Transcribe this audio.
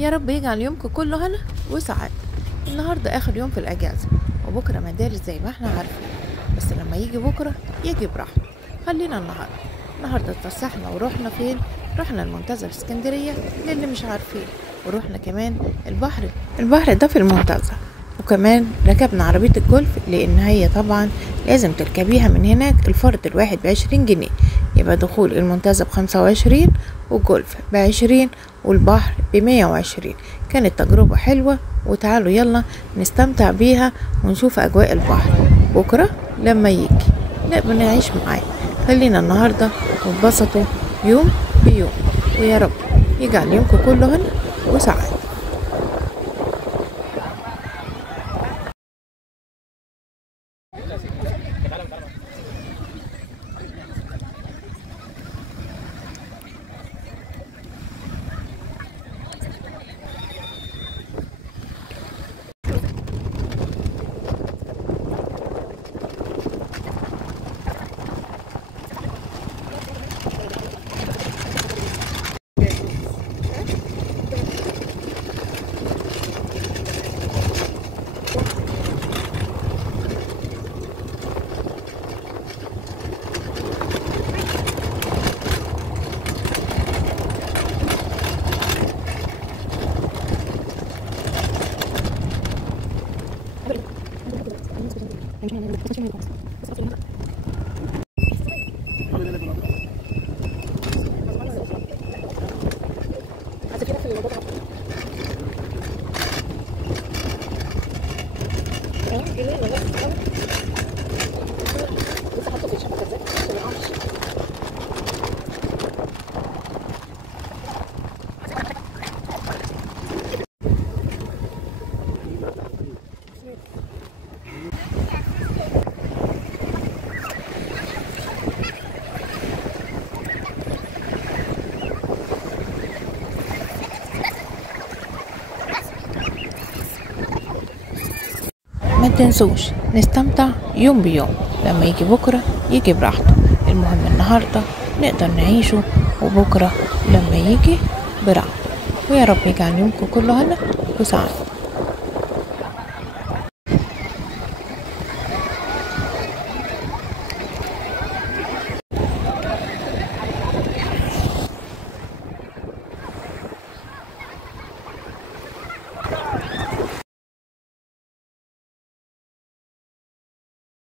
يا رب يجعل يومكم كله هنا وسعادة. النهاردة آخر يوم في الأجازة، وبكرة مدارس زي ما احنا عارفين، بس لما يجي بكرة يجي براحته. خلينا النهاردة اتفسحنا ورحنا فين؟ رحنا المنتزه في اسكندرية للي مش عارفين، ورحنا كمان البحر ده في المنتزه، وكمان ركبنا عربية الجولف لأن هي طبعا لازم تركبيها من هناك. الفرد الواحد ب20 جنيه، يبقى دخول المنتزه ب25 والجولف ب20 والبحر ب120. كانت تجربة حلوة، وتعالوا يلا نستمتع بيها ونشوف أجواء البحر بكرة لما يجي نبقى نعيش معاه. خلينا النهاردة نتبسطوا يوم بيوم، ويا رب يجعل يومكم كله هنا وسعادة. ما تنسوش نستمتع يوم بيوم، لما يجي بكرة يجي براحته. المهم النهاردة نقدر نعيشه، وبكرة لما يجي براحته. ويا رب يجعل يومكم كله هنا وسعادة.